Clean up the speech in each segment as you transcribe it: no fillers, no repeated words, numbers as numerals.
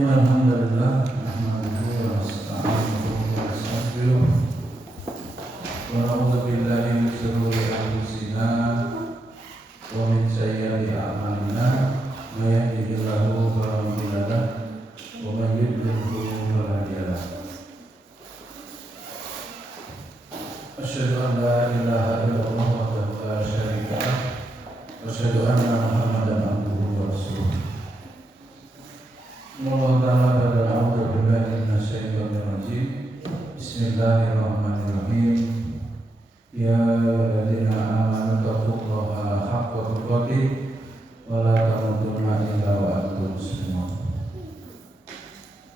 Alhamdulillah, nahmaduhu wa nasta'inuhu wa nastaghfiruh wa na'udzu billahi min shururi anfusina wa min sayyiati a'malina may yahdihillahu fala mudilla lahu wa may yudlilhu fala hadiya lahu. Asyhadu an la ilaha illallah wahdahu la syarika lah wa asyhadu anna Muhammadan abduhu wa rasuluh. Bismillahirrahmanirrahim. Ya ayyuhalladzina amanu taqullaha haqqa tuqatih wa la tamutunna illa wa antum muslimun.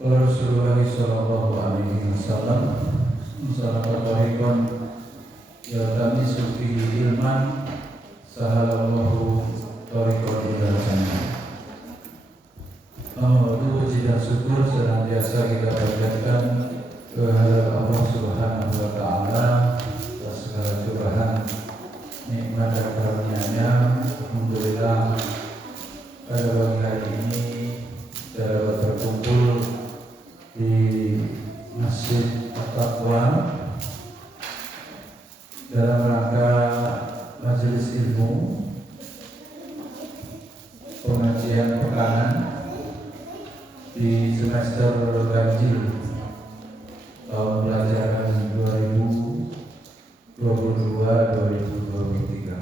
Rasulullah sallallahu alaihi wasallam sallallahu alaihi ya kami sufi ilman sahalallahu tariqat ila jannah. Alhamdulillah, puji dan syukur senantiasa kita panjatkan kehadirat Allah Subhanahu wa taala atas segala curahan nikmat dan karunia-Nya. Alhamdulillah, pada pagi hari ini kita dapat berkumpul di Masjid At-Taqwa dalam rangka majelis ilmu pengajian pekanan di semester ganjil tahun pelajaran 2022-2023.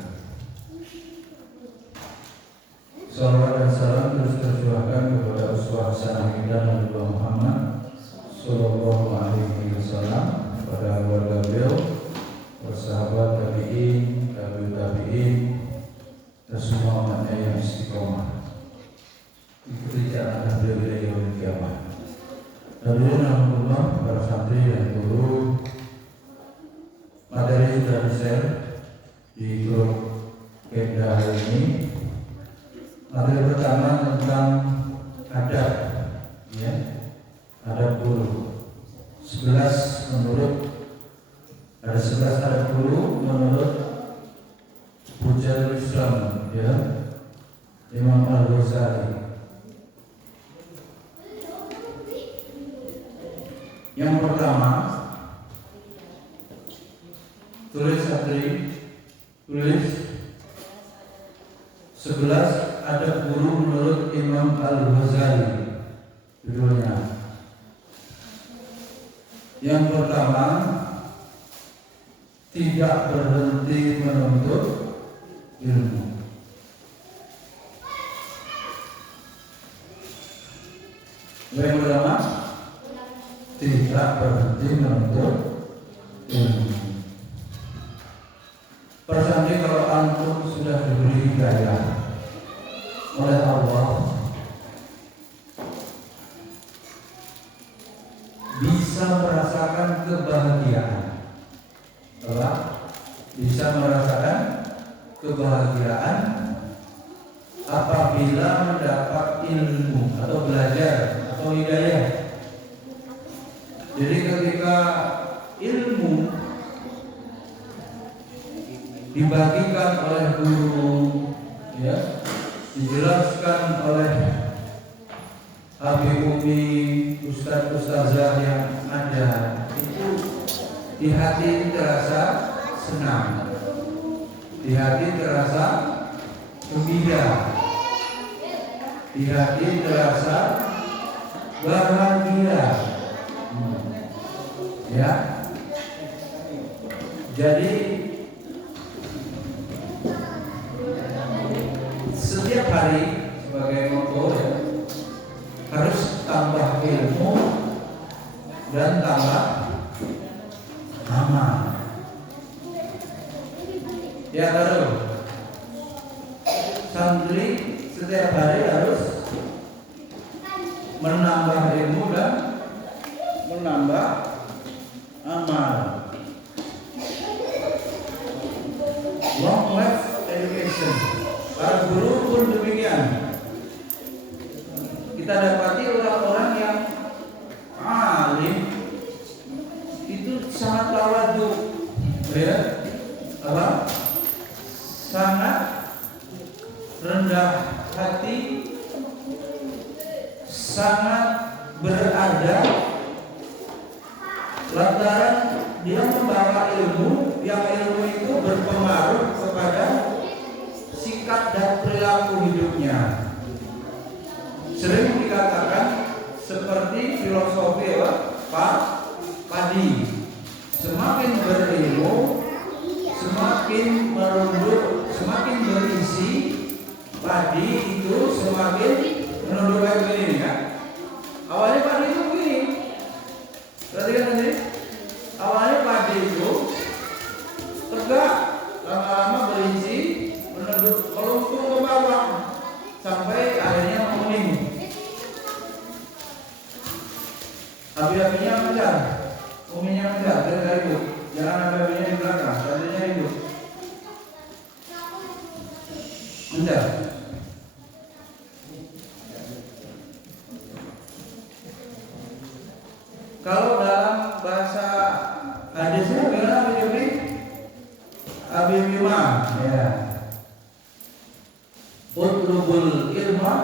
Salawat dan salam terus tercurahkan kepada uswah hasanah kita Nabi Muhammad sallallahu alaihi wasallam, kepada keluarga beliau, persahabat tabi'in, tabi'ut tabi'in, dan semua umatnya yang istiqomah ikuti jalan beliau dari yaumil qiyamah. Hadirin alhamdulillah, para santri dan guru, materi sudah di-share di grup Kemda hari ini. Materi pertama tentang adab, ya, adab guru. 11 ada 11 adab guru menurut Hujjatul Islam, ya, Imam Al-Ghazali. Yang pertama, tulis 11 adab guru menurut Imam Al-Ghazali. Judulnya. Yang pertama, tidak berhenti menuntut ilmu. Yang pertama, tidak berhenti menuntut ilmu. Persandai kalau antum sudah diberi hidayah oleh Allah, bisa merasakan kebahagiaan, bisa merasakan kebahagiaan apabila mendapat ilmu atau belajar atau hidayah. Jadi ketika ilmu dibagikan oleh guru, ya, dijelaskan oleh habib umi, ustaz-ustazah yang ada, itu di hati terasa senang, di hati terasa gembira, di hati terasa bahagia. Ya, jadi setiap hari sebagai motto, ya, harus tambah ilmu dan tambah amal. Ya, baru santri setiap hari harus menambah ilmu dan menambah amal. Long life education. Para guru pun demikian. Kita dapati orang-orang yang alim itu sangat tawadhu, ya, sangat rendah hati, sangat berada lantaran dia membawa ilmu, yang ilmu itu berpengaruh kepada sikap dan perilaku hidupnya. Sering dikatakan seperti filosofi padi. Semakin berilmu, semakin merunduk, semakin berisi padi itu semakin menunduk kayak begini kan. Awalnya padi itu begini. Perhatikan nanti. Awalnya padi itu tegak, lama-lama berisi, menunduk, melungkung ke bawah sampai akhirnya menguning. Api-apinya mencar, uminya mencar, dan hidup. Jangan api-apinya di belakang, tadinya hidup. Mencar. Kalau dalam bahasa hadisnya bagaimana Abi Abimima ya. Utlubul ilma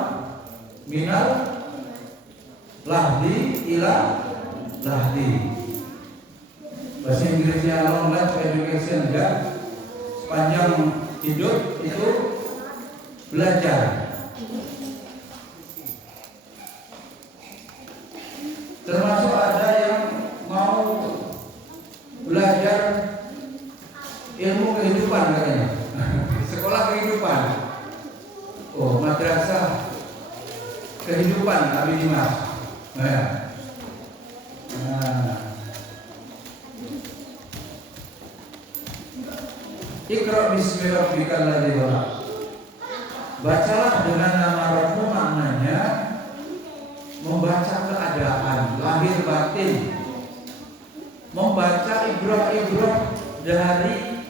minal lahdi ila lahdi. Bahasa Inggrisnya long life education ya. Sepanjang hidup itu belajar. Termasuk ada yang mau belajar ilmu kehidupan katanya. Sekolah kehidupan. Oh, madrasah kehidupan Abi Dimas. Nah. Iqra bismi rabbikal ladzi khalaq. Bacalah dengan nama Rabbmu, maknanya membaca keadaan lahir batin, membaca ibrah-ibrah dari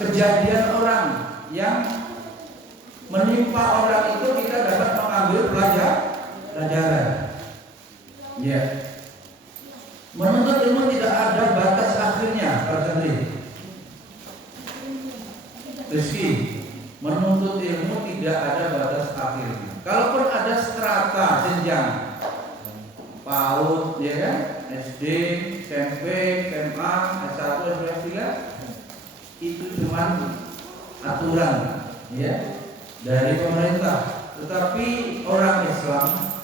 kejadian orang yang menimpa orang itu, kita dapat mengambil pelajaran. Ya. Menuntut ilmu tidak ada batas akhirnya, Pak Santri. Rizki, menuntut ilmu tidak ada batas akhirnya. Kalaupun ada strata jenjang PAUD, ya kan, SD, SMP, SMA, S1, S2, itu cuma aturan, ya, dari pemerintah. Tetapi orang Islam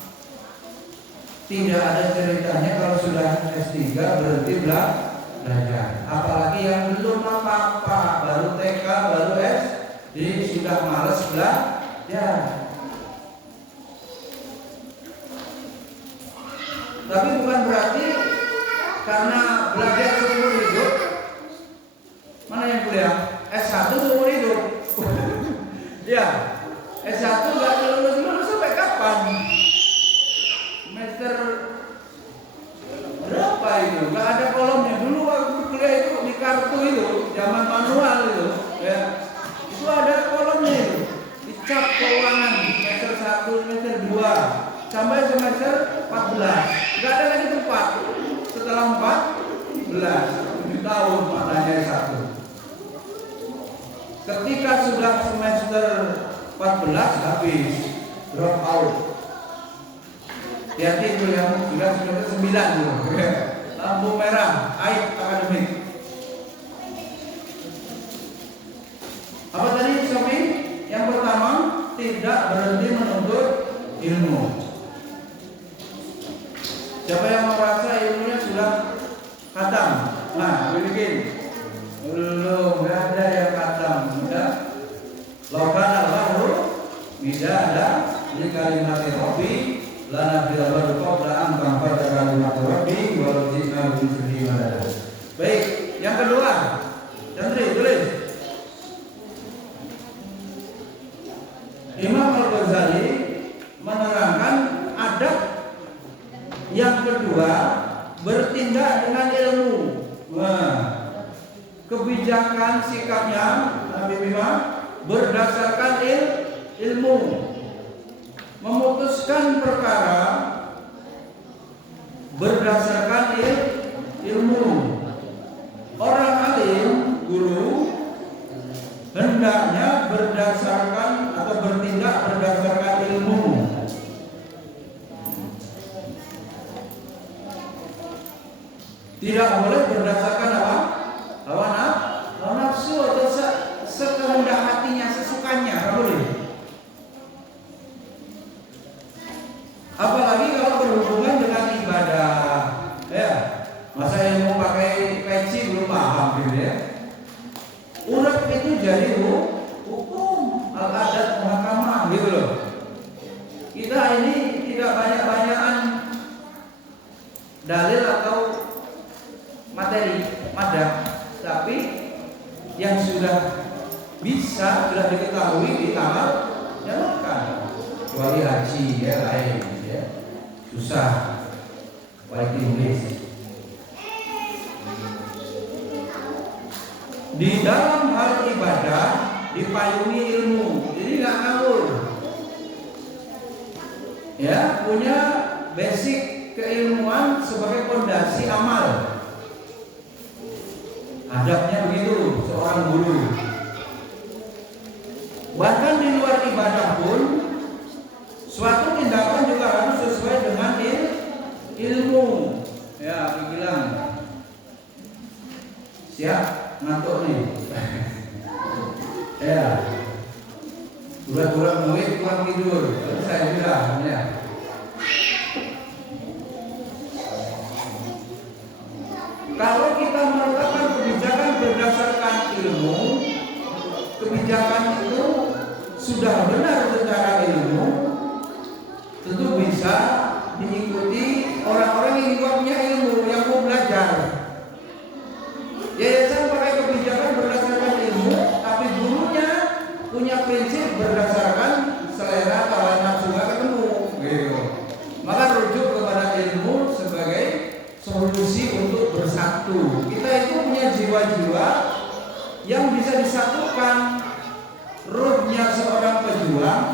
tidak ada ceritanya kalau sudah S3 berhenti belajar. Apalagi yang belum apa-apa, baru TK, baru SD, sudah malas belajar. Tapi bukan berarti karena belajar seumur hidup. Mana yang kuliah? S1 seumur hidup. Ya, S1 nggak lulus sampai kapan? Semester berapa itu? Nggak ada kolomnya. Dulu waktu kuliah itu di kartu itu, zaman manual itu, ya, itu ada kolomnya itu. Dicap keuangan semester 1, semester 2 sampai semester 14. Nggak ada lagi tempat. Setelah 14 tahun maknanya S1. Ketika sudah semester 14 habis, drop out. Hati itu yang sudah semester 9 dulu. Lampu merah, aib akademik. Apa tadi Sofi? Yang pertama, tidak berhenti menuntut ilmu. Siapa yang merasa ilmunya sudah khatam? Nah, bikin. Belum, nggak ada yang khatam. Udah. Lokan al-bahru tidak ada di kalimat Rabbi lana bilal qabla an tanfada kalimat Rabbi wa rajina bi madad. Baik, yang kedua, Chandri tulis. Imam Al-Ghazali menerangkan adab yang kedua, bertindak dengan ilmu. Nah, kebijakan sikapnya Nabi Muhammad berdasarkan ilmu, memutuskan perkara berdasarkan ilmu. Orang alim, guru, hendaknya berdasarkan atau bertindak berdasarkan ilmu. Tidak boleh berdasarkan apa? Hawa nafsu atau sekehendak hatinya, sesukanya, nggak boleh. Apalagi kalau berhubungan dengan ibadah, ya. Masa yang mau pakai peci belum paham gitu ya. Urut itu jadi hukum al-adat muhakamah gitu loh. Kita ini tidak banyak-banyakan dalil atau materi madah, tapi yang sudah diketahui diamalkan. Kecuali haji ya lain ya. Susah. Baik Inggris. Di dalam hal ibadah dipayungi ilmu, jadi nggak ngawur. Ya, punya basic keilmuan sebagai fondasi amal. Adabnya begitu seorang guru. Bahkan di luar ibadah pun suatu tindakan juga harus sesuai dengan ilmu. Ya, aku bilang siap ngantuk nih. Ya, kurang murid kurang tidur. Terus saya bilang ya. Kalau kita melakukan kebijakan berdasarkan ilmu, kebijakan itu sudah benar secara ilmu, tentu bisa diikuti orang-orang yang juga punya ilmu, yang mau belajar. Yayasan pakai kebijakan berdasarkan ilmu, tapi gurunya punya prinsip berdasarkan selera kawan nafsu nggak ketemu. Gitu. Maka rujuk kepada ilmu sebagai solusi untuk bersatu. Kita itu punya jiwa-jiwa yang bisa disatukan. Ruhnya seorang pejuang,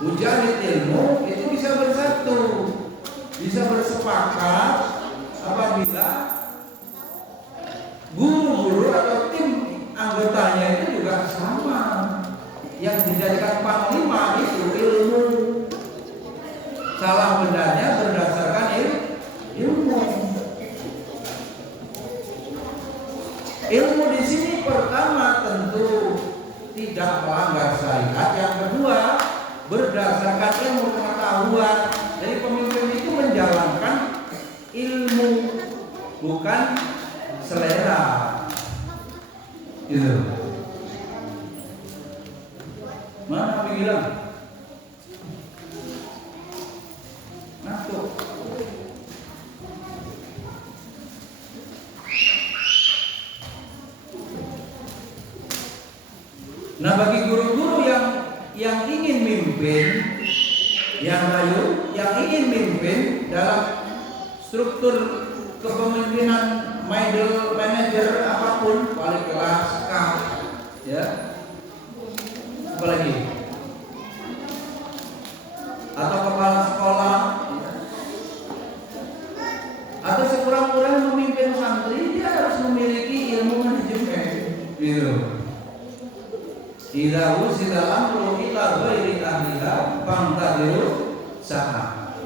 mujahid ilmu itu bisa bersatu, bisa bersepakat apabila guru-guru atau tim anggotanya itu juga sama. Yang dijadikan panglima itu ilmu. Salah benarnya berdasarkan ilmu. Ilmu di sini pertama tentu tidak melanggar syariat. Yang kedua berdasarkan ilmu pengetahuan. Jadi pemimpin itu menjalankan ilmu, bukan selera. Gitu. Mana bilang? Ngantuk. Nah, bagi guru-guru yang ingin mimpin, yang ingin mimpin dalam struktur kepemimpinan middle manager apapun, wali kelas, ya, apalagi, atau kepala sekolah, atau sekurang-kurang memimpin santri, dia harus memiliki ilmu manajemen, gitu. Idza usida amru ila ghairi ahliha fantadiru sa'a.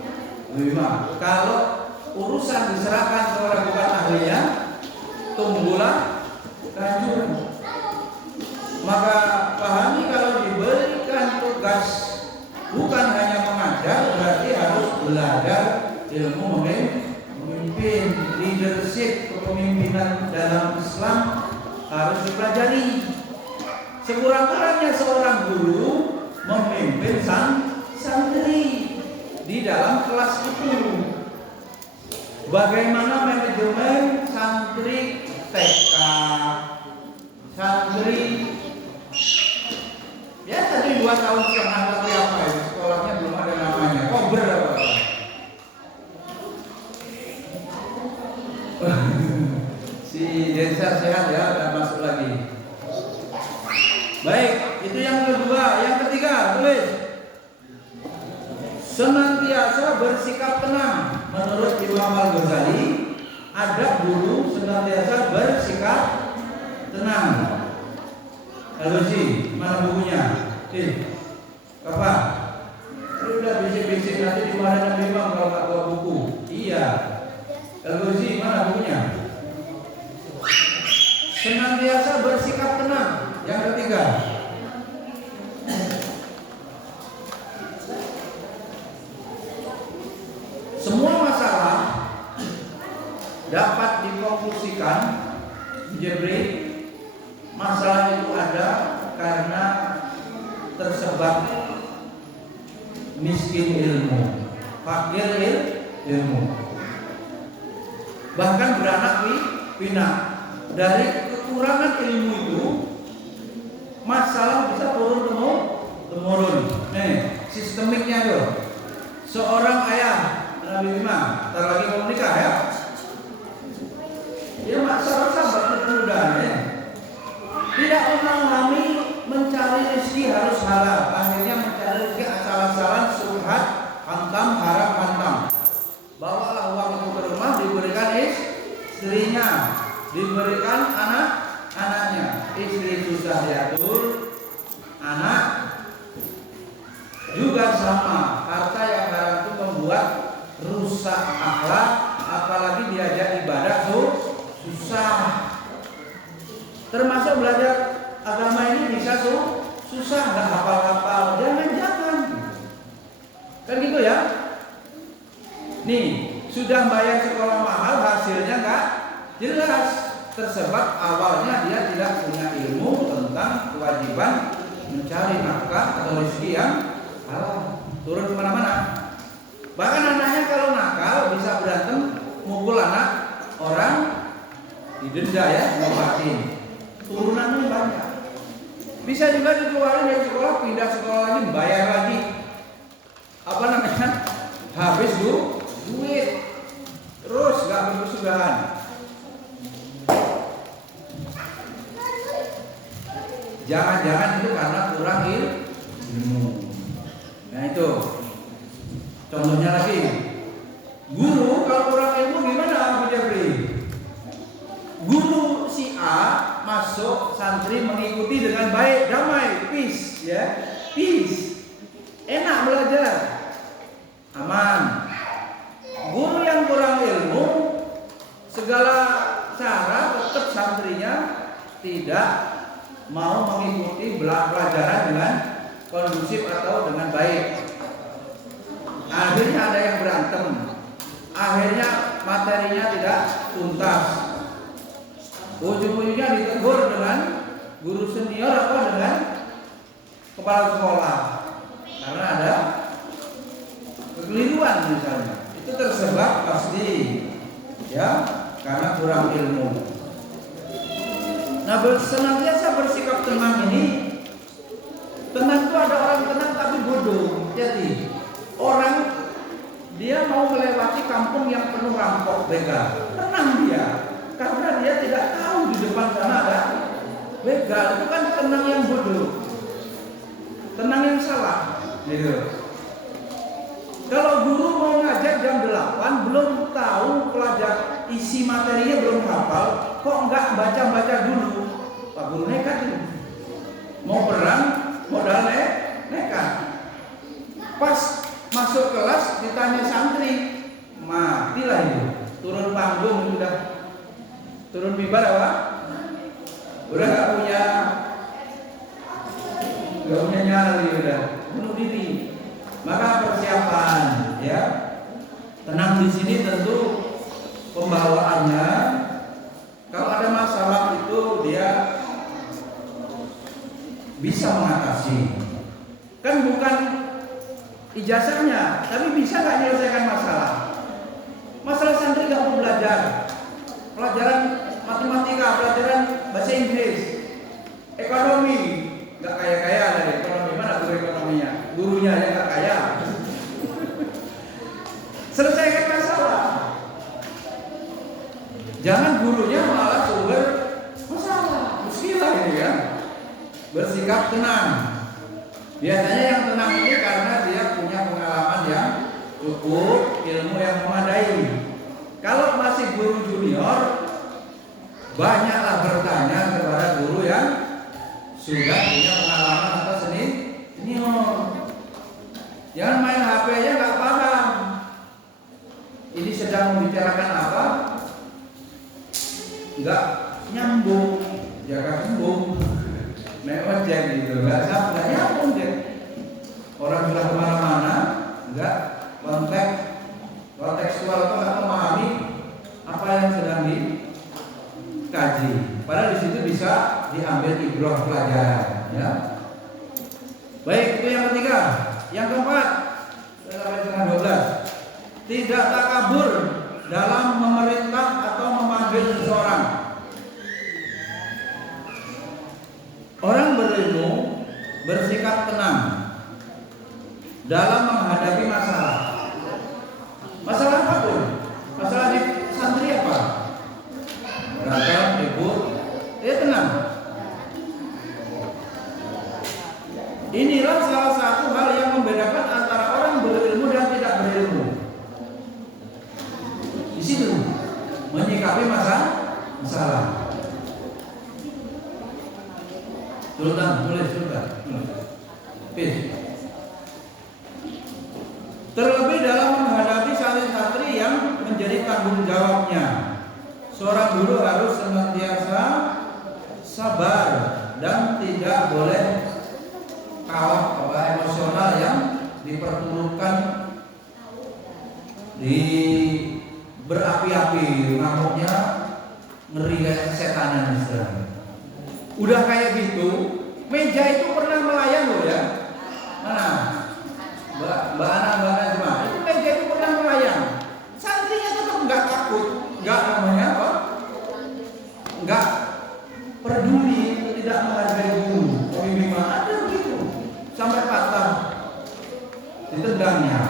Lima. Kalau urusan diserahkan ke orang bukan ahlinya, tunggulah kehancuran. Maka pahami kalau diberikan tugas bukan hanya mengajar, berarti harus belajar ilmu memimpin. Leadership, kepemimpinan dalam Islam harus dipelajari. Sekurang-kurangnya seorang guru memimpin santri di dalam kelas itu. Bagaimana manajemen santri TK, santri ya tadi 2 tahun setengah tapi apa ya, sekolahnya belum ada namanya, kober apa? Si desa sehat ya, dan masuk lagi. Baik, itu yang kedua. Yang ketiga, tulis. Senantiasa bersikap tenang. Menurut Imam Al-Ghazali, adab guru senantiasa bersikap tenang. Al-Ghazali, mana bukunya? Apa? Udah bisik-bisik nanti dimarahin Imam kalau nggak bawa buku. Iya. Al-Ghazali, mana bukunya? Perhatikan. Semua masalah dapat dikonklusikan, Jebri, masalah itu ada karena tersebar miskin ilmu, fakir ilmu, bahkan beranak pinak. Dari kekurangan ilmu itu masalah bisa turun temurun. Nih, sistemiknya tuh. Seorang ayah Nabi Imam, ntar lagi mau nikah ya. Dia masalah sabar mudah ya. Tidak memahami mencari rezeki harus halal. Akhirnya mencari rezeki asal-asalan, subhat, hantam, haram, hantam. Bawalah uang itu ke rumah, diberikan istrinya, diberikan anak-anaknya. Istri susah diatur, anak juga sama. Harta yang haram itu membuat rusak akhlak, apalagi diajak ibadah susah. Termasuk belajar agama ini bisa susah, nggak hafal-hafal, jangan. Kan gitu ya. Nih, sudah bayar sekolah mahal, hasilnya nggak jelas. Tersebab awalnya dia tidak punya ilmu tentang kewajiban mencari nafkah atau rezeki yang halal. Turun kemana-mana. Bahkan anaknya kalau nakal bisa berantem, mukul anak orang, didenda ya, ngobatin. Turunannya banyak. Bisa juga dikeluarin dari sekolah, pindah sekolah lagi, bayar lagi. Apa namanya? Habis duit. Terus gak berkesudahan. Jangan-jangan itu karena kurang ilmu. Nah itu. Contohnya lagi. Guru kalau kurang ilmu gimana Bu Jabri? Guru si A masuk, santri mengikuti dengan baik, damai, peace ya. Peace. Enak belajar. Aman. Guru yang kurang ilmu, segala cara tetap santrinya tidak mau mengikuti pelajaran dengan kondusif atau dengan baik. Akhirnya ada yang berantem. Akhirnya materinya tidak tuntas. Ujung-ujungnya ditegur dengan guru senior atau dengan kepala sekolah. Karena ada kekeliruan misalnya. Itu tersebab pasti ya karena kurang ilmu. Nah, senantiasa bersikap tenang ini. Tenang itu ada orang tenang tapi bodoh. Jadi orang dia mau melewati kampung yang penuh rampok begal, tenang dia karena dia tidak tahu di depan sana ada begal. Itu kan tenang yang bodoh, tenang yang salah gitu. Kalau guru mau ngajar jam 8 belum tahu pelajar isi materinya belum hafal, kok enggak baca-baca dulu? Pak guru nekat itu. Mau perang modal nekat. Pas masuk kelas ditanya santri, matilah itu. Turun panggung sudah, turun mimbar apa? Udah nggak punya nyali udah, bunuh diri. Maka persiapan ya. Tenang di sini tentu pembawaannya. Kalau ada masalah itu dia bisa mengatasi. Kan bukan ijazahnya, tapi bisa nggak menyelesaikan masalah. Masalah santri nggak mau belajar, pelajaran matematika, pelajaran bahasa Inggris, ekonomi, nggak kaya-kaya dari ekonomi. Mana guru ekonominya? Gurunya yang nggak kaya. Selesaikan masalah. Jangan gurunya malah sumber masalah. Muskilah ini ya. Bersikap tenang. Biasanya yang tenang ini karena dia punya pengalaman yang cukup, ilmu yang memadai. Kalau masih guru junior, banyaklah bertanya kepada guru yang sudah punya pengalaman atau senior. Jangan main HP aja nggak paham. Ini sedang membicarakan apa? Nggak nyambung, jaga nyambung. naik ojek gitu, nggak nyambung deh. Orang sudah kemana-mana, nggak kontekstual atau nggak memahami apa yang sedang dikaji. Padahal di situ bisa diambil ibrah pelajaran, ya. Baik, itu yang ketiga. Yang keempat, sampai setengah 12. Tidak takabur dalam memerintah atau memanggil seseorang. Orang berilmu bersikap tenang dalam menghadapi masalah. Masalah apapun. Masalah di santri apa? Berantem, ribut, dia tenang. Inilah salah satu hal yang membedakan antara orang berilmu dan tidak berilmu. Di situ menyikapi masalah. Tulis. Terlebih dalam menghadapi santri-santri yang menjadi tanggung jawabnya. Seorang guru harus senantiasa sabar dan tidak boleh kalah emosional yang diperturutkan di berapi-api, ngamuknya ngeri kayak setanan istilahnya. Udah kayak gitu, meja itu pernah melayang loh ya. Mana? Mbak Ana cuma itu meja itu pernah melayang. Santrinya tetap nggak takut, nggak namanya apa? Nggak peduli, tidak menghargai guru. Minimal ada gitu, sampai patah ditendangnya.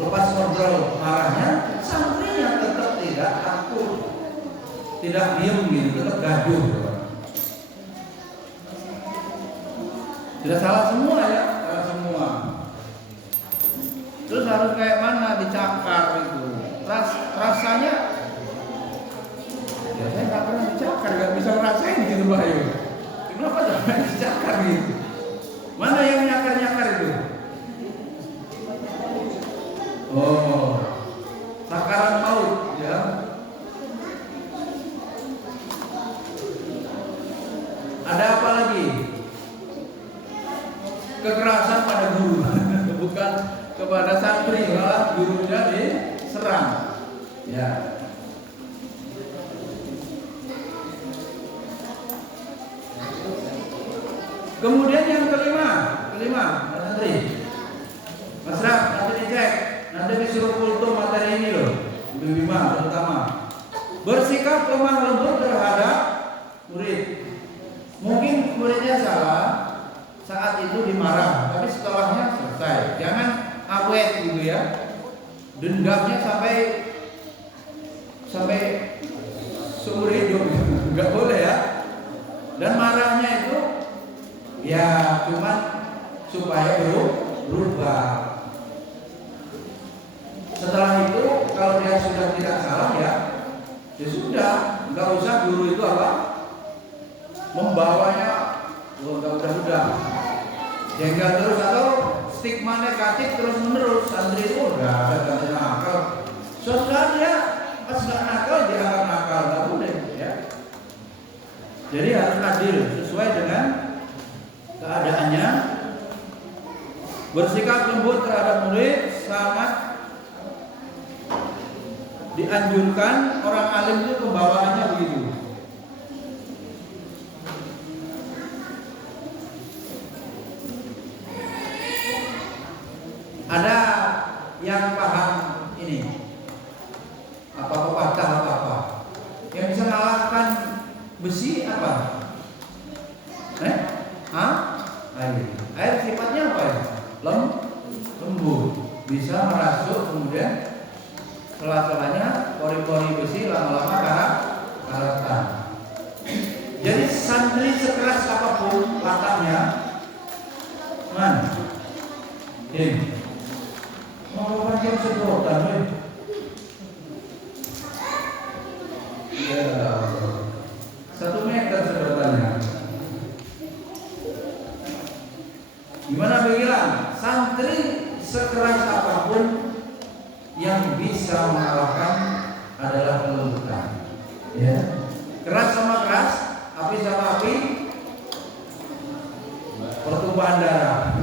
Lepas ngobrol marahnya, santrinya tetap tidak takut, tidak diam gitu, tetap gaduh. Tidak salah semua ya, salah semua. Terus harus kayak mana dicakar itu? Rasanya, ya saya nggak pernah dicakar, nggak bisa ngerasain gitu Pak Ayu. Kenapa jangan dicakar gitu? Mana yang nyakar itu? Oh, sakaran maut ya. Ada apa lagi? Kekerasan pada guru, bukan kepada santri, malah gurunya diserang. Ya. Kemudian yang kelima, santri. Mas Raf, nanti dicek, nanti disuruh kultum materi ini loh, Ibu Bima terutama. Bersikap lemah lembut terhadap murid. Mungkin muridnya salah, saat itu dimarah, tapi setelahnya selesai. Jangan awet gitu ya. Dendamnya sampai seumur hidup, nggak boleh ya. Dan marahnya itu ya cuma supaya berubah. Setelah itu kalau dia sudah tidak salah ya sudah, nggak usah guru itu apa membawanya, udah jengkel terus atau stigma negatif terus menerus. Santri itu udah ada nakal, setelah dia pas nggak nakal dianggap nakal, nggak boleh ya. Jadi harus adil sesuai dengan keadaannya. Bersikap lembut terhadap murid sangat dianjurkan. Orang alim itu pembawaannya begitu. Ada yang paham ini apa pepatah apa yang bisa mengalahkan besi apa? Air sifatnya apa ya? Lembut, bisa merasuk, kemudian sela-selanya pori-pori besi lama-lama karatan. Jadi santri sekeras apapun latahnya, mau pakai sedotan, ya 1 meter sedotannya. Gimana bilang? Santri sekeras apapun yang bisa mengalahkan adalah kelembutan. Ya. Keras sama keras, api sama api, bertumpahan darah.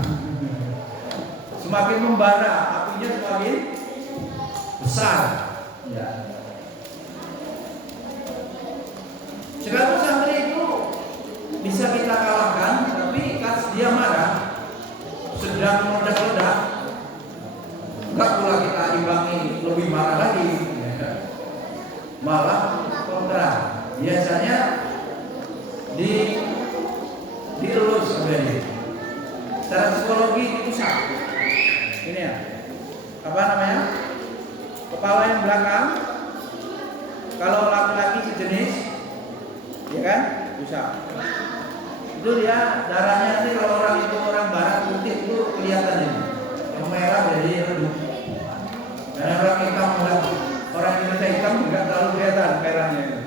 Semakin membara, apinya semakin besar. Ya. Sekarang santri itu bisa kita kalahkan, tapi pas dia marah, sedang meledak-ledak, enggak pula kita imbangi lebih marah lagi, ya. Malah kontra. Biasanya dielus sebenarnya. Secara psikologi diusap. Ini ya, apa namanya? Kepala yang belakang. Kalau laki-laki sejenis, ya kan, usap. Itu dia darahnya nanti kalau orang itu orang barat putih itu kelihatan ini. Yang merah jadi redup. Dan orang hitam orang Indonesia hitam nggak terlalu kelihatan merahnya itu.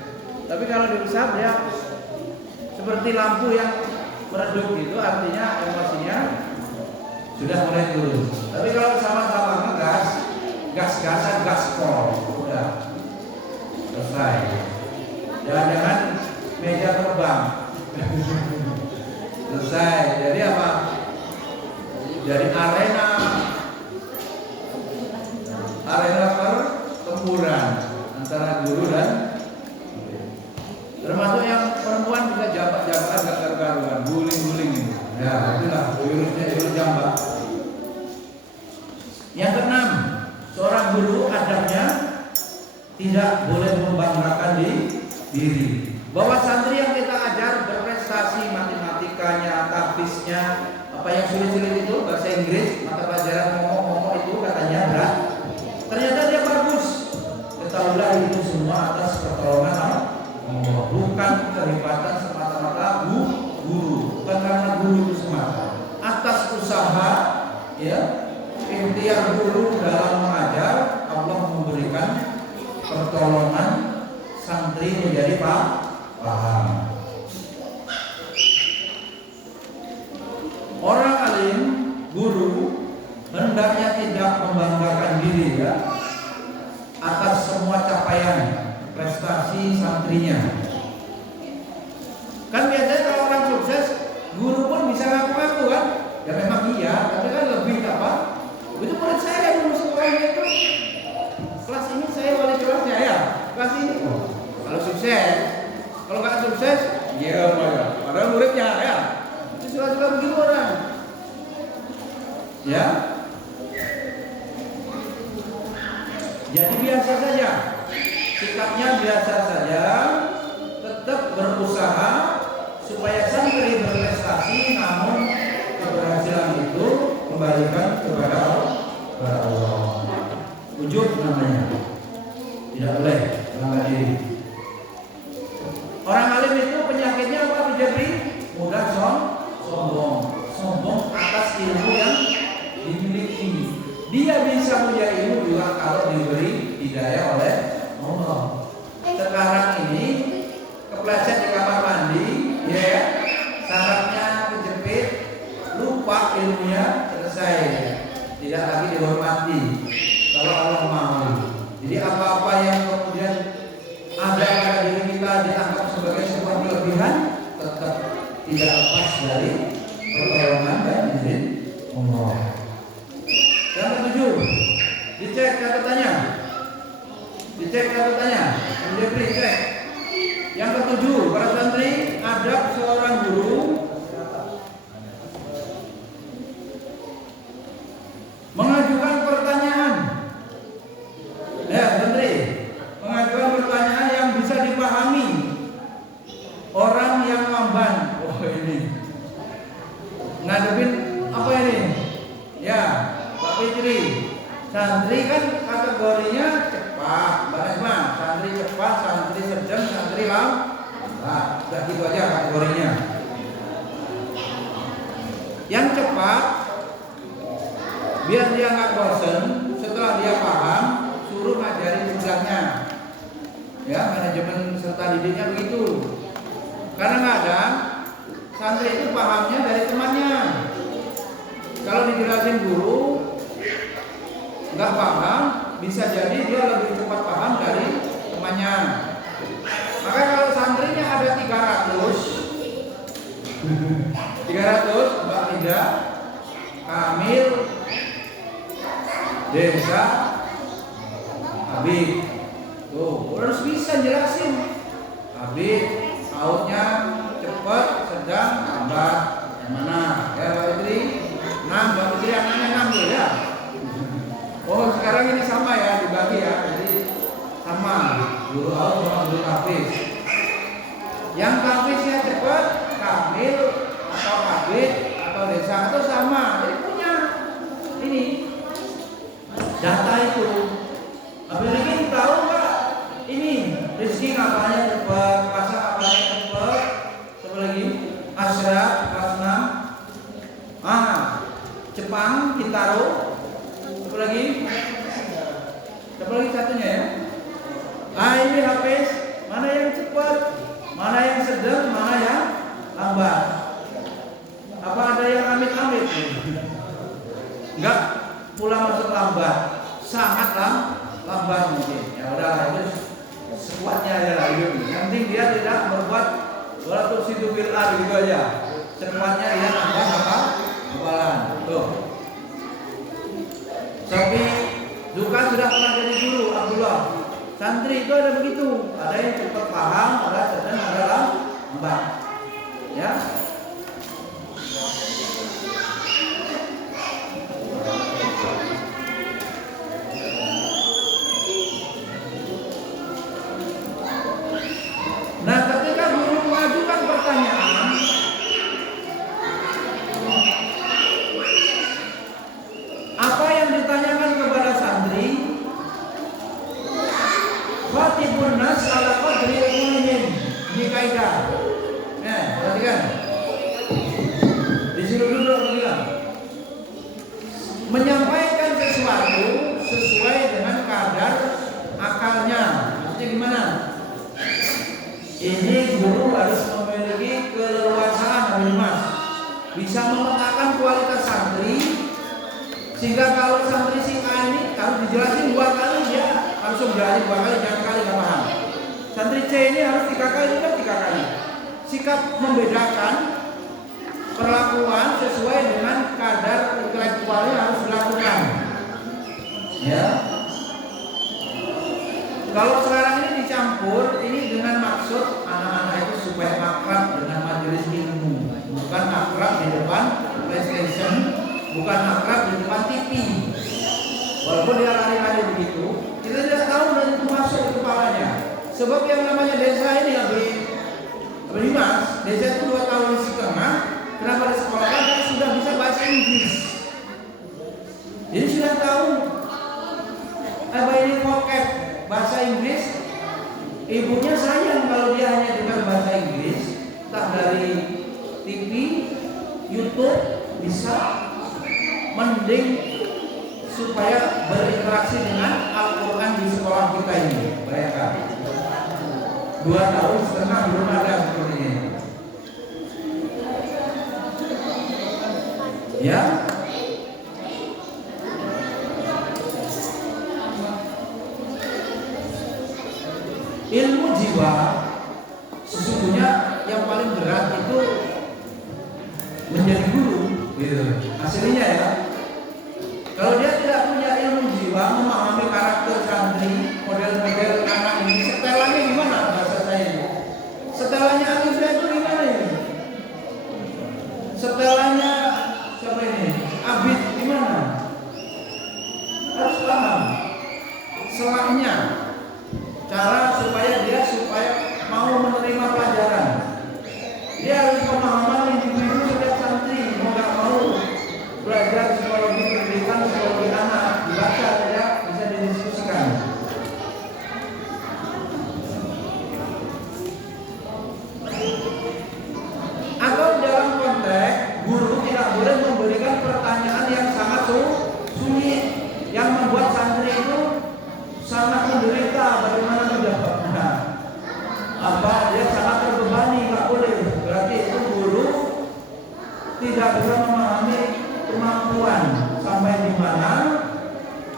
Tapi kalau diusap dia seperti lampu yang meredup gitu, artinya emosinya sudah mulai turun. Tapi kalau sama-sama ngegas, gas-gasan, gaspol, udah selesai. Jangan-jangan meja terbang. Selesai. Jadi apa? Jadi arena pertempuran antara guru dan termasuk yang perempuan bisa jabat-jabatan gak karu-karuan, guling-guling ini. Ya, itulah virus jambak. Yang keenam, seorang guru adabnya tidak boleh membanggakan diri. Bahwa santri yang kita ajar berprestasi matematikanya, tahfiznya, apa yang sulit-sulit itu bahasa Inggris, mata pelajaran ngomong-ngomong itu katanya berat. Ternyata dia bagus. Ketahuilah itu semua atas pertolongan Allah. Bukan kehebatan semata-mata guru, bukan karena guru itu semata. Atas usaha, ya, ikhtiar guru dalam mengajar, Allah memberikan pertolongan santri menjadi paham. Orang alim, guru, hendaknya tidak membanggakan diri, ya, atas semua capaian prestasi santrinya. Kan biasanya kalau orang sukses, guru pun bisa ngaku-ngaku kan? Ya memang iya, tapi kan lebih apa? Itu murid saya dulu sekolahnya itu. Kelas ini saya wali kelasnya ya. Kelas ini. Kalau sukses, kalau nggak sukses, ya padahal muridnya ya. Itu suka-suka begitu orang. Ya. Jadi biasa saja. Sikapnya biasa saja, tetap berusaha supaya santri berprestasi, namun keberhasilan itu kembalikan kepada Allah. Ujub namanya, tidak boleh melanggar diri. Orang alim itu penyakitnya apa? Dijabri mudah sombong atas ilmu yang dimiliki. Dia bisa punya ilmu juga kalau diberi hidayah oleh Allah. Sekarang ini kepleset di kamar mandi, ya, sarafnya kejepit, lupa ilmunya, selesai, tidak lagi dihormati. Kalau Allah mau, jadi apa-apa yang kemudian ada pada diri kita dianggap sebagai sebuah kelebihan, tetap tidak lepas dari pertolongan dan izin Allah. Yang ketujuh, dicek catatannya. Diberi cek. Yang ketujuh, para santri, adab seorang guru mengajukan pertanyaan. Ya, santri, mengajukan pertanyaan yang bisa dipahami orang yang lamban. Oh ini, ngadepin apa ini? Ya, Pak Fitri, santri kan kategorinya cepat, Mbak Esma, santri cepat, santri sedang, santri lambat. Udah gitu aja kategorinya. Yang cepat, biar dia nggak bosen, setelah dia paham, suruh ngajari tugasnya. Ya, manajemen serta didiknya begitu. Karena kadang santri itu pahamnya dari temannya. Kalau dijelasin guru nggak paham, bisa jadi dia lebih cepat paham dari temannya. Maka kalau santrinya ada 300, Mbak Hamidah, Kamil, Desa, Habib. Tuh, harus bisa jelasin. Habib, outnya cepat, sedang, lambat. Yang mana? Ya Pak Fitri? 6, Pak Fitri anaknya 6 tuh ya. Oh sekarang ini sama ya, dibagi ya. Jadi sama, guru out sama guru kafis. Yang kafisnya cepat, Kamil atau Habib atau Desa atau sama. Jadi punya ini data itu. Habis ini tahu nggak? Ini Rizky ngapalnya cepat, Pasang ngapalnya cepat. Siapa lagi? Ashraf kelas 6. Jepang, Kintaro. Siapa lagi? Siapa lagi satunya ya? Ini Hafiz. Mana yang cepat? Mana yang sedang? Mana yang lambat? Apa ada yang amit-amit? Enggak, pula masuk lambat. Sangat lambat mungkin. Ya udah itu sekuatnya aja lah hidup. Yang penting dia tidak berbuat walaupun situ bilar gitu aja. Sekuatnya dia tambah apa? Kebalan. Tuh. Tapi Zuka sudah pernah jadi guru Abdullah. Santri itu ada begitu. Ada yang cepat paham, ada sedang, ada lambat. Ya. Nah, ketika guru mengajukan pertanyaan, apa yang ditanyakan kepada santri? Khatibun nas ala qadri ilmihim. Ini kaidah. Nah, perhatikan. Disuruh dulu bilang. Menyampaikan sesuatu sesuai dengan kadar akalnya. Maksudnya gimana? Ini guru harus memiliki keleluasaan Mas. Bisa memetakan kualitas santri sehingga kalau santri si A ini harus dijelasin 2 kali dia langsung jelasin 2 kali, jangan kali nggak paham. Santri C ini harus 3 kali juga 3 kali. Sikap membedakan perlakuan sesuai dengan kadar intelektualnya harus dilakukan. Ya. Kalau sekarang ini dicampur, ini dengan maksud anak-anak itu supaya akrab dengan majelis ilmu, bukan akrab di depan PlayStation, bukan akrab di depan TV. Walaupun dia lari-lari begitu, kita tidak tahu dan itu masuk di kepalanya. Sebab yang namanya Desa ini lebih Mas, Desa itu 2 tahun setengah, kenapa di sekolah kan dia sudah bisa bahasa Inggris. Jadi sudah tahu apa ini vocab bahasa Inggris. Ibunya sayang kalau dia hanya dengar bahasa Inggris, tak dari TV, YouTube bisa, mending supaya berinteraksi dengan Al-Quran di sekolah kita ini. Bayangkan 2 tahun setengah belum ada seperti ini. Ya. Ilmu jiwa sesungguhnya yang paling berat itu menjadi guru, gitu. Hasilnya ya. Kalau dia tidak punya ilmu jiwa, memahami karakter santri, model-model anak ini, setelannya gimana bahasa saya ini? Setelannya Alifia itu gimana ini? Setelannya siapa ini? Abid gimana? Harus paham. Selahnya, cara supaya mau menerima pelajaran. Dia harus pemahaman individu setiap santri, mau nggak mau belajar psikologi pendidikan, psikologi anak, dibaca saja bisa didiskusikan. Atau dalam konteks guru tidak boleh memberikan pertanyaan yang sangat sulit, yang membuat santri itu sangat menderita bagaimana menjawabnya. Apa dia sangat terbebani, nggak boleh. Berarti itu guru tidak bisa memahami kemampuan sampai di mana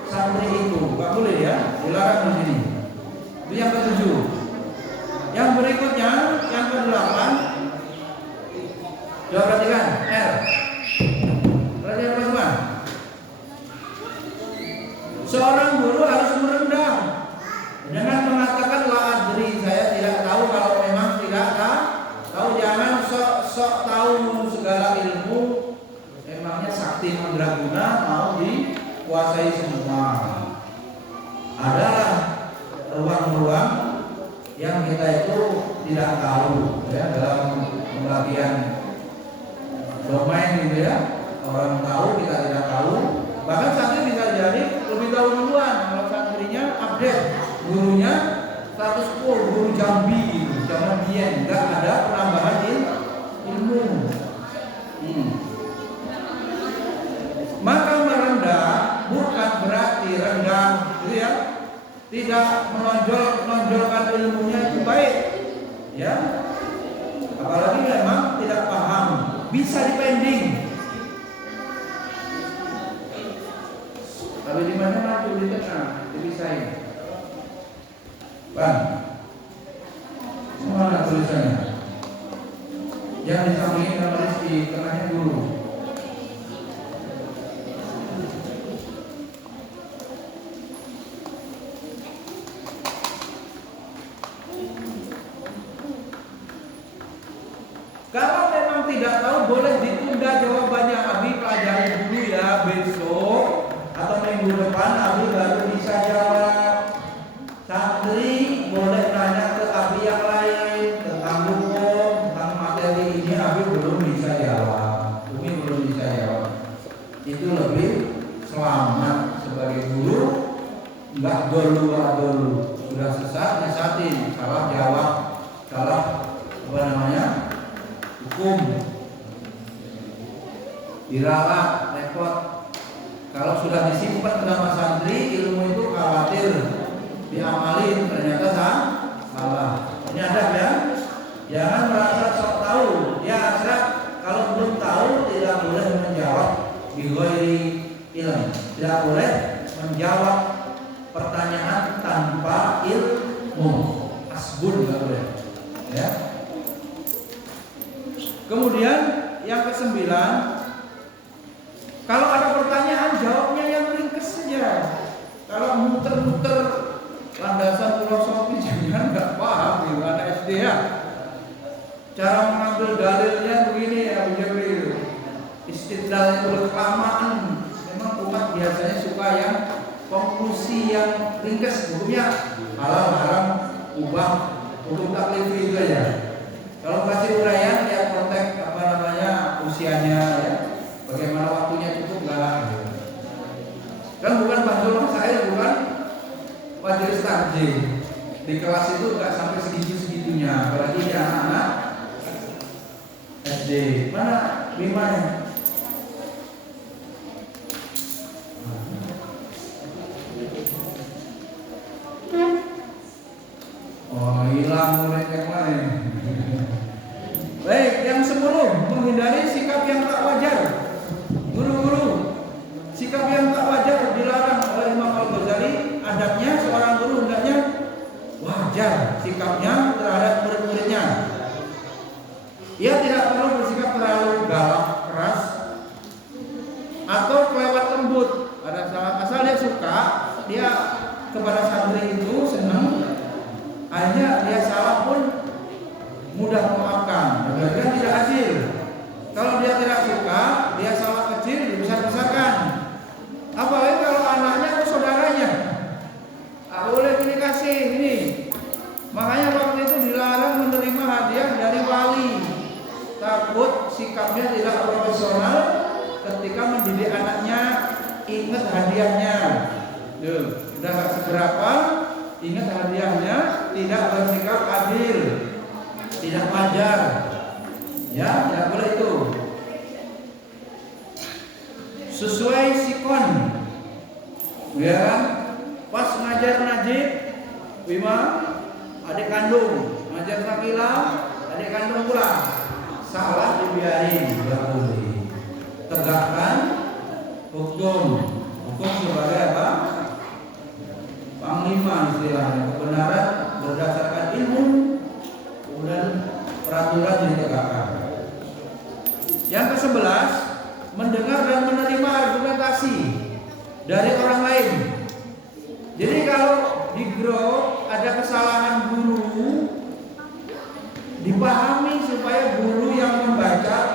santri itu, nggak boleh ya, dilarang di sini. Itu yang ke-7. Yang berikutnya, yang ke-8. Coba perhatikan R. tahu segala ilmu, emangnya sakti mandraguna mau dikuasai semua. Ada ruang-ruang yang kita itu tidak tahu ya, dalam pembagian domain gitu ya. Orang tahu, kita tidak tahu. Bahkan santri bisa jadi lebih tahu duluan kalau santrinya update, gurunya status quo, guru Jambi gitu. Jangan dia enggak ada penambahan ilmu. Maka merendah bukan berarti rendah, gitu ya. Tidak menonjolkan ilmunya itu baik, ya. Apalagi memang tidak paham, bisa dipending. Tapi di mana maju di tengah, dipisahin. Bang, mana tulisannya? Yang di samping nama di tengahnya dulu. Kalau memang tidak tahu boleh ditunda jawabannya. Abi pelajari dulu ya, besok atau minggu depan Abi baru bisa jawab. Santri boleh nanya ke Abi yang lain tentang hukum, tentang materi ini. Abi belum bisa jawab, Umi belum bisa jawab. Itu lebih selamat sebagai guru. Enggak dulu. Sudah sesat nyesatin, salah jawab, salah hukum, diralat, repot. Kalau sudah disimpan sama santri, ilmu itu khawatir diamalin ternyata salah. Ini ada ya. Jangan merasa sok tahu. Ya asrak, kalau belum tahu tidak boleh menjawab bighairi ilm. Tidak boleh menjawab pertanyaan tanpa ilmu. Asbun tidak boleh. Ya. Kemudian yang ke-9, kalau ada pertanyaan jawabnya yang ringkas saja. Kalau muter-muter landasan filosofi jangan nggak paham gitu, anak SD ya. Cara mengambil dalilnya begini ya, Jibril. Istidlal itu berkelamaan. Memang umat biasanya suka yang konklusi yang ringkas, hukumnya halal haram ubah hukum taklifi itu ya. Kalau kasih uraian ya konteks usianya ya, bagaimana waktunya cukup enggak gitu. Kan bukan bahsul masail, bukan majelis takjil. Di kelas itu enggak sampai segitunya, apalagi ya anak-anak SD. Mana limanya? Oh, hilang muridnya kemarin. Baik, yang 10, menghindari sikap yang tak wajar. Guru-guru, sikap yang tak wajar dilarang oleh Imam Al-Ghazali. Adabnya seorang guru hendaknya wajar sikapnya terhadap murid-muridnya. Ia tidak perlu bersikap terlalu galak, keras, atau kelewat lembut. Ada salah, asal dia suka, dia kepada santri itu senang. Akhirnya dia salah pun mudah memaafkan, berarti tidak adil. Kalau dia tidak suka, dia salah kecil dibesar-besarkan. Apalagi kalau anaknya atau saudaranya, boleh dikasih ini. Makanya waktu itu dilarang menerima hadiah dari wali. Takut sikapnya tidak profesional ketika mendidik anaknya. Ingat hadiahnya, udah gak seberapa. Ingat hadiahnya, tidak bersikap adil, tidak wajar, ya, tidak boleh itu. Sesuai sikon, ya kan? Pas ngajar Najib, Bima, adik kandung, ngajar Sakila, adik kandung pula, salah dibiarin, tidak boleh. Tegakkan hukum sebagai apa? Panglima istilahnya, kebenaran berdasarkan ilmu, kemudian peraturan ditegakkan. Yang ke-11, mendengar dan menerima argumentasi dari orang lain. Jadi kalau di grup ada kesalahan guru, dipahami supaya guru yang membaca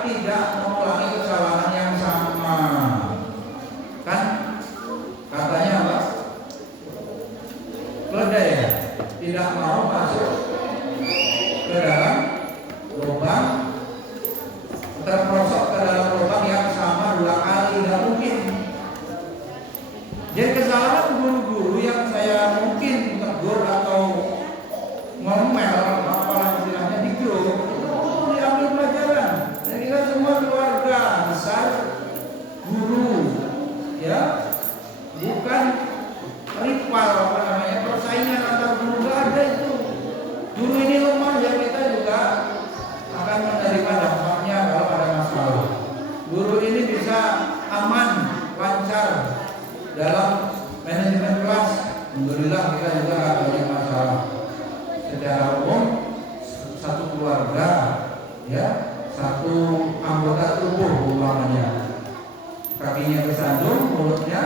kakinya kesandung, mulutnya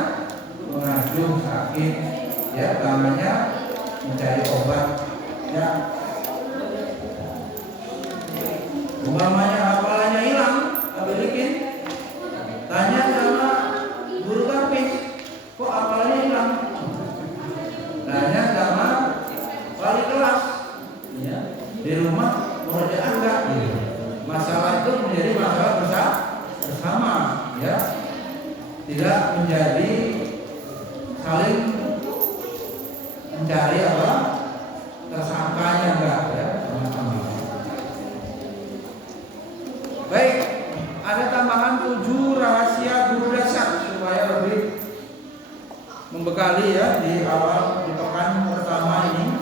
mengajung sakit, ya tangannya mencari obat, ya. Umpamanya hafalannya hilang, balikin, tanya sama guru tapis, kok hafalannya hilang? Tanya sama wali kelas, ya. Di rumah mengerjakan enggak? Masalah itu menjadi masalah bersama, ya. Tidak menjadi saling mencari apa tersangkanya, enggak, ya. Baik, ada tambahan 7 rahasia guru dasar supaya lebih membekali, ya, di awal di pekan pertama ini.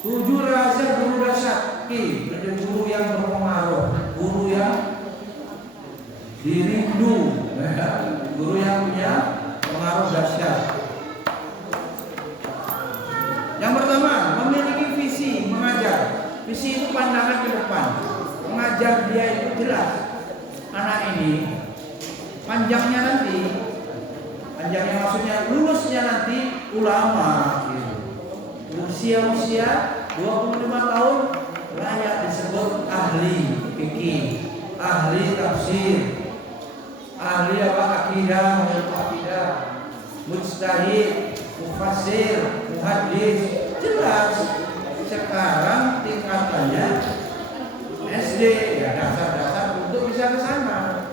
7 rahasia guru dasar. Menjadi guru yang berpengaruh, guru yang dirindu, guru yang punya pengaruh dahsyat. Yang pertama, memiliki visi mengajar. Visi itu pandangan ke depan, mengajar dia itu jelas. Anak ini panjangnya nanti, panjangnya maksudnya lulusnya nanti ulama, gitu. Usia 25 tahun layak disebut ahli fikih, ahli tafsir, ahli apa akidah, mujtahid, mufassir, muhaddis. Jelas sekarang tingkatannya SD, ya dasar-dasar untuk bisa ke sana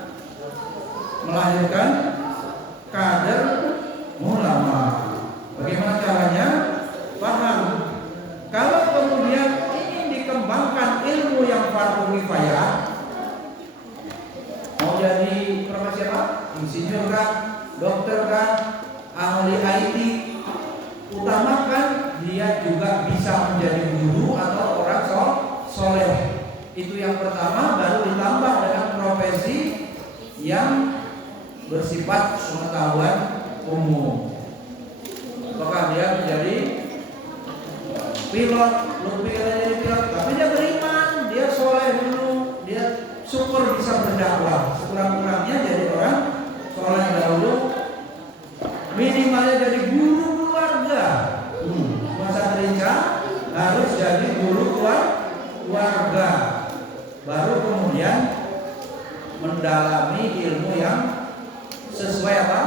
melahirkan kader ulama. Bagaimana caranya? Paham. Kalau kemudian ingin dikembangkan ilmu yang fardhu kifayah, mau jadi profesi apa? Insinyur kan, dokter kan, ahli IT, utamakan dia juga bisa menjadi guru atau orang soleh. Itu yang pertama, baru ditambah dengan profesi yang bersifat pengetahuan umum. Apakah dia menjadi pilot, belum jadi pilot, tapi dia beriman, dia soleh dulu, dia syukur bisa berdakwah, sekurang-kurangnya jadi orang soleh dahulu. Minimalnya jadi guru keluarga. Masa gereja harus jadi guru keluarga, baru kemudian mendalami ilmu yang sesuai apa?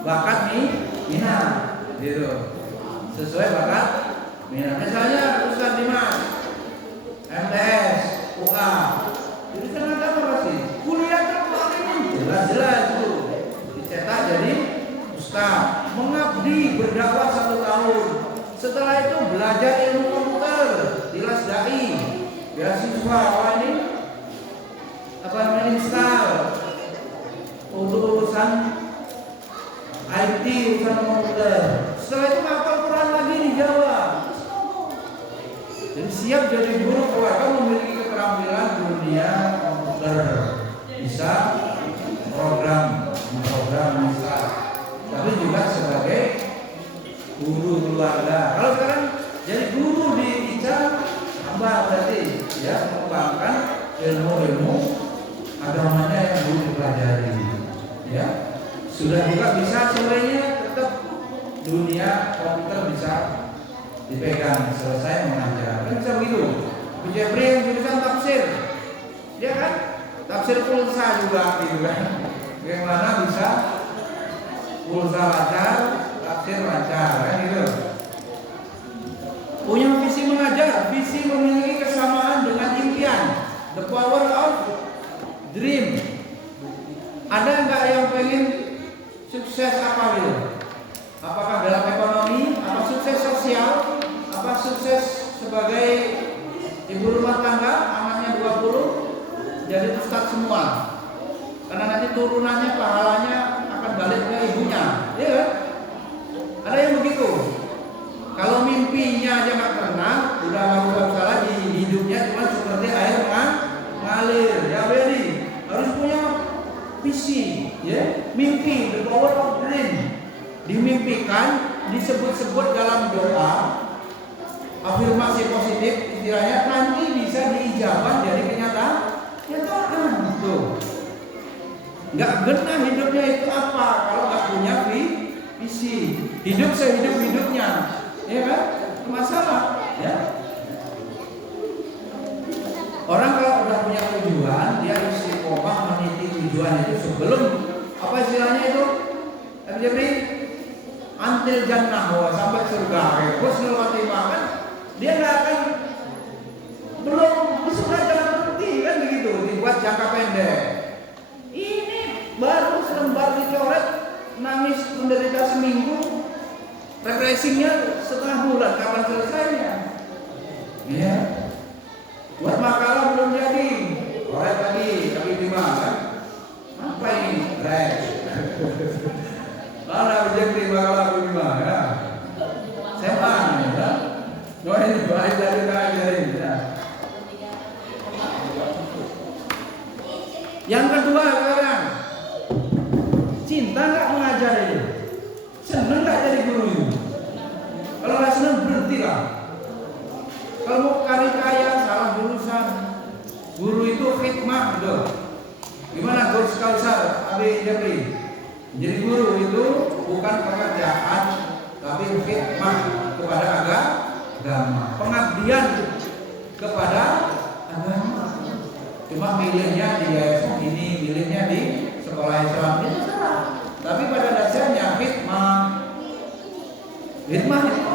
Bakat minat, gitu. Sesuai bakat minat. Misalnya Ustaz Dimas, MTS, UA, jurusan agama pasti. Kuliah kan jelas-jelas itu dicetak jadi ustaz, mengabdi berdakwah 1 tahun. Setelah itu belajar ilmu komputer di Lasdai, beasiswa ini apa namanya install untuk urusan IT, urusan komputer. Setelah itu hafal Quran lagi di Jawa. Jadi siap jadi guru keluarga, memiliki keterampilan dunia komputer, bisa program bisa, tapi juga sebagai guru keluarga. Kalau sekarang jadi guru di ICA, tambah berarti ya mengembangkan ilmu-ilmu agamanya yang dulu dipelajari. Ya, sudah juga bisa sorenya tetap dunia komputer bisa dipegang, selesai mengajar. Kan bisa begitu. Bu Jepri yang jurusan tafsir, dia kan tafsir pulsa juga, gitu kan. Bagaimana bisa pulsa lancar, tafsir lancar, kan gitu. Punya visi mengajar, visi memiliki kesamaan dengan impian. The power of dream. Ada nggak yang pengen sukses apa gitu? Apakah dalam ekonomi, apa sukses sosial, apa sukses sebagai ibu rumah tangga, anaknya 20 jadi ustadz semua. Karena nanti turunannya pahalanya akan balik ke ibunya, ya kan? Ada yang begitu. Kalau mimpinya aja nggak pernah, udah nggak salah di hidupnya cuma seperti air mengalir. Ya Beri harus punya visi, ya, mimpi, the power of dream. Dimimpikan, disebut-sebut dalam doa, afirmasi positif, istilahnya nanti bisa diijabah jadi kenyataan. Tuh. nggak benar hidupnya itu apa kalau nggak punya visi. Hidup sehidup-hidupnya, ya kan? Masalah, ya. Orang kalau udah punya tujuan, dia istiqomah meniti tujuan itu sebelum apa istilahnya itu? Jadi antil jannah, sampai surga. Husnul khotimah kan? Dia nggak akan belum surga jangan berhenti kan begitu. Dibuat jangka pendek. Ini baru selembar dicoret, nangis menderita seminggu, refreshingnya setengah bulan. Kapan selesainya? Ya. Buat makalah belum jadi. Korek tadi, tapi Bima kan? Apa ini? Rek. Mana jadi makalah Bima ya? Sepan ya. No ini baik dari ngajarin ya. Yang kedua sekarang, cinta nggak mengajar itu? Seneng nggak jadi guru itu? Kalau nggak seneng berhentilah. Kalau mau kali kaya salah jurusan. Guru itu khidmah gitu. Gimana Gus Kausar Abi Jabri? Jadi guru itu bukan pekerjaan tapi khidmah kepada agama, pengabdian kepada agama. Cuma milihnya di yayasan ini, milihnya di sekolah Islam ini salah. Tapi pada dasarnya khidmah itu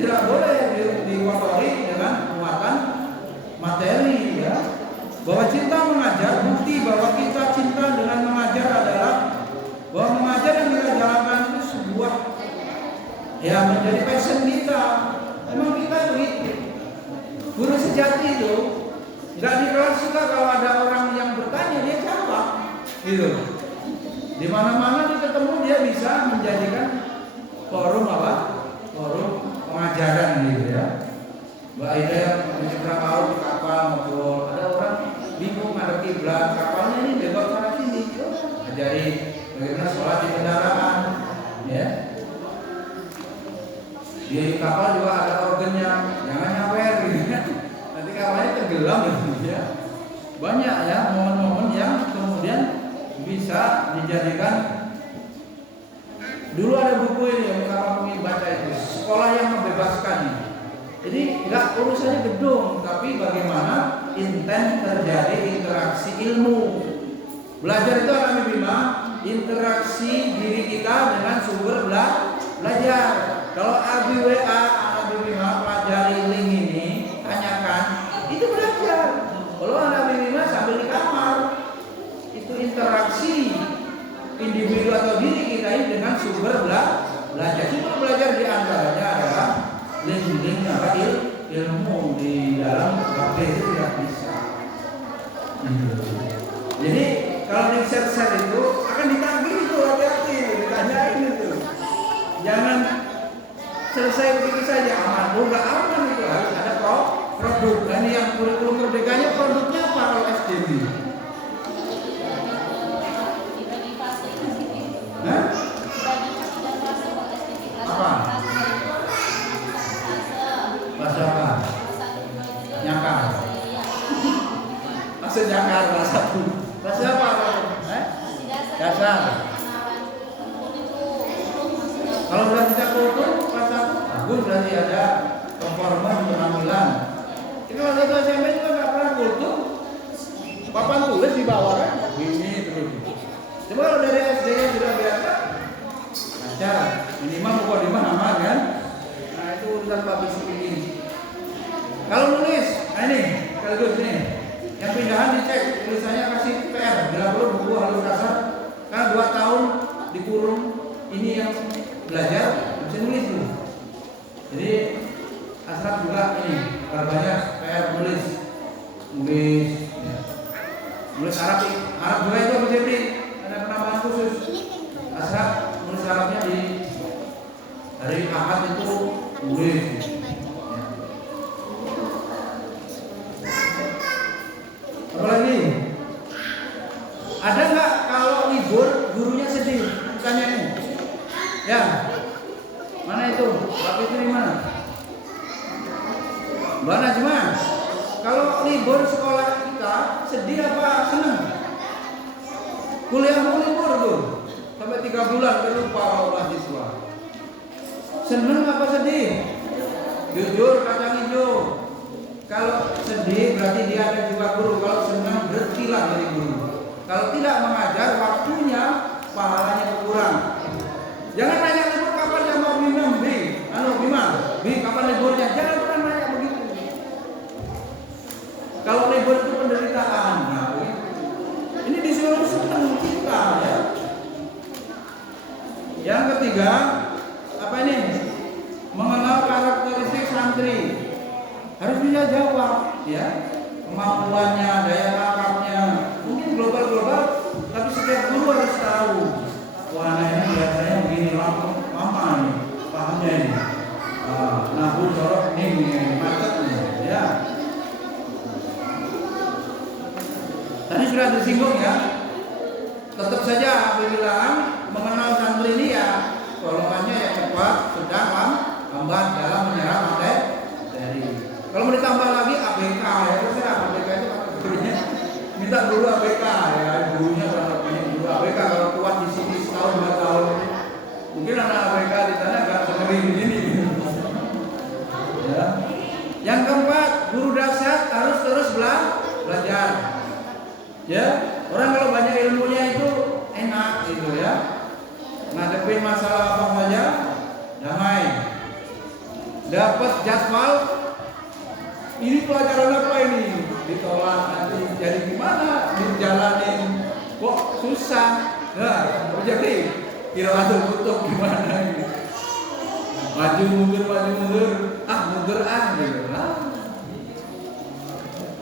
tidak boleh dikotori dengan muatan materi ya. Bahwa cinta mengajar, bukti bahwa kita cinta dengan mengajar adalah bahwa mengajar yang kita jalankan itu sebuah ya menjadi passion kita. Memang kita begitu. Guru sejati itu nggak di kelas suka kalau ada orang yang bertanya dia jawab gitu. Di mana-mana dia ketemu dia bisa menjadikan forum apa? Forum pengajaran gitu ya. Mbak Ida yang menyeberang laut di kapal ngobrol, ada orang bingung ada kiblat kapalnya ini belok sana sini, ajari bagaimana sholat di kendaraan, ya. Di kapal juga ada organnya, jangan nyawer gitu kan. Nanti kapalnya tenggelam gitu ya. Banyak ya momen-momen yang kemudian bisa dijadikan. Dulu ada buku ini yang kalau ingin baca itu Sekolah yang Membebaskan. Jadi nggak urusannya gedung, tapi bagaimana intent terjadi interaksi ilmu. Belajar itu akan Bima, interaksi diri kita dengan sumber belajar. Kalau Abi WA, Abi Bima pelajari link ini, tanyakan, itu belajar. Kalau Abi Bima sambil di kamar, itu interaksi individu atau diri kita ini dengan sumber belajar. Sumber belajar di antaranya adalah link-link ilmu di dalam HP itu tidak bisa. Jadi kalau di share itu akan ditagih itu, hati-hati, ditanyain itu. Jangan selesai begitu saja aman. Nggak aman itu, harus ada produk. Dan yang kurikulum merdekanya produknya apa kalau SDB? Apa? Bahasa apa? Nyakar. Maksud nyakar bahasa apa? Bahasa apa? Dasar. Kalau sudah tidak kultur, bahasa bagus berarti ada performa penampilan. Ini kalau satu SMP juga nggak pernah kultur. Papan tulis di bawah kan? Ini terus. Coba kalau dari SD sudah biasa, baca minimal mukadimah aman kan? Nah itu urusan public speaking. Kalau nulis, nah ini sekaligus nih, yang pindahan dicek tulisannya kasih PR, bila perlu buku halus kasar, karena 2 tahun dikurung ini yang belajar bisa nulis dulu. Jadi Asraf juga ini kalau banyak PR nulis Arab juga itu menjadi ada penambahan khusus. Asraf nulis Arabnya di dari Ahad itu nulis. Apalagi ada nggak kalau libur gurunya sedih? Tanya ini. Ya, mana itu? Bapak itu di mana? Mbak Najma, kalau libur sekolah kita sedih apa senang? Kuliah mau libur tuh sampai 3 bulan lupa kalau mahasiswa. Seneng apa sedih? Jujur kacang hijau. Kalau sedih berarti dia ada juga guru. Kalau senang berhentilah dari guru. Kalau tidak mengajar waktunya pahalanya berkurang. Jangan nanya libur kapan ya mau Bima, Bi kapan liburnya? Jangan pernah nanya begitu. Kalau libur itu penderitaan. Nah, ini disuruh senang kita ya. Yang ketiga, apa ini? Mengenal karakteristik santri. Harus bisa jawab ya. Kemampuannya, daya tangkapnya. Mungkin global, tapi setiap guru harus tahu. Wah, ini biasanya begini lama nih, pahamnya ini. Nah, bu sorok ini macet nih, ya. Tadi sudah disinggung ya. Tetap saja aku bilang mengenal santri ini ya golongannya yang cepat, sedang, lambat dalam menyerap materi. Kalau mau ditambah lagi ABK ya, terserah ABK itu gurunya minta guru ABK ya, gurunya berapa banyak guru ABK kalau kuat di sini setahun 2 tahun. Mungkin anak ABK di sana nggak sengering begini. Ya. Yang keempat, guru dahsyat harus terus belajar. Ya, orang kalau banyak ilmunya itu enak gitu ya. Ngadepin masalah apa saja damai. Dapat jadwal ini pelajaran apa ini ditolak nanti jadi gimana dijalanin kok susah. Nah, jadi kira tutup gimana ini? Maju mundur mundur gitu. Nah.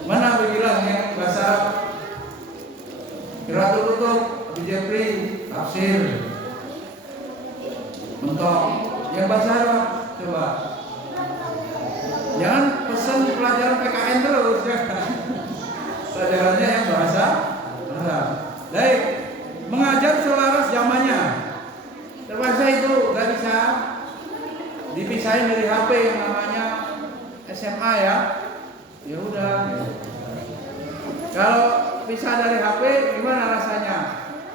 Mana bilang yang bahasa kira tutup Jepri tafsir mentok yang bahasa Arab coba. Jangan pesan pelajaran PKN terus ya. Pelajarannya yang bahasa Arab. Baik, mengajar selaras zamannya. Terpaksa itu nggak bisa dipisahin dari HP yang namanya SMA ya. Ya udah. Kalau pisah dari HP gimana rasanya?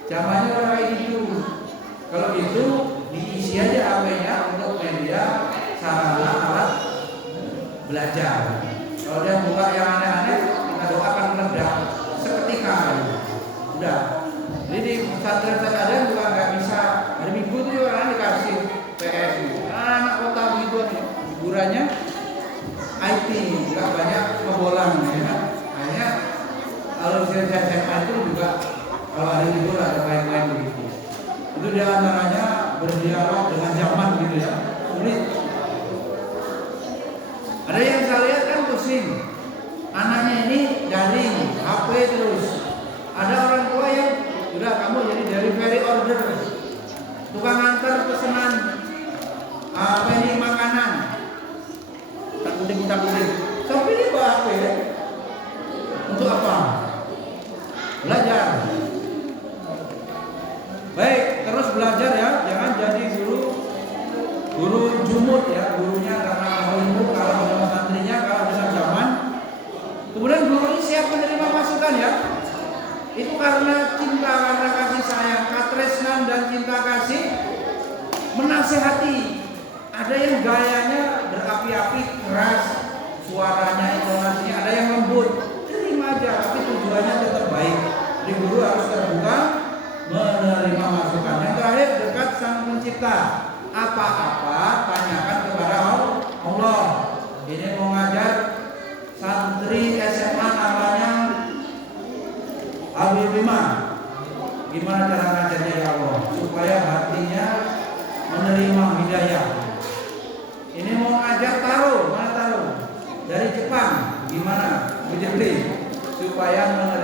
Zamannya udah kayak gitu. Kalau gitu diisi aja HP-nya untuk media sarana alat belajar. Kalau dia buka yang aneh-aneh, kita doakan meledak seketika. Udah. Jadi di pesantren terkadang juga nggak bisa. Hari Minggu itu juga kan dikasih PS. Anak kota begitu hiburannya IT, nggak banyak ngebolang ya. Hanya kalau saya SMA itu juga kalau hari libur ada main-main begitu. Itu dia namanya berdialog dengan zaman gitu ya. Sulit. Ada yang saya lihat kan pusing. Anaknya ini daring, HP terus. Ada orang tua yang udah kamu jadi delivery order, tukang antar pesanan apa ini makanan. Tak kuning. Tapi ini bawa HP ya. Untuk apa? Belajar. Baik, terus belajar ya. Jangan jadi guru jumut ya. Gurunya karena ilmu, kalau sama santrinya, kalau bisa zaman. Kemudian guru ini siap menerima masukan ya. Itu karena cinta, karena kasih sayang, katresnan dan cinta kasih menasehati. Ada yang gayanya berapi-api, keras, suaranya, intonasinya, ada yang lembut. Terima aja, tapi tujuannya tetap baik. Jadi guru harus terbuka menerima masukan. Yang terakhir, dekat Sang Pencipta. Apa-apa tanyakan kepada Allah. Ini mau ngajar santri SMA namanya Habib Bima. Gimana cara ngajarnya ya Allah supaya hatinya menerima hidayah. Ini mau ngajar taruh, mana taruh? Dari Jepang, gimana? Bujebli supaya menerima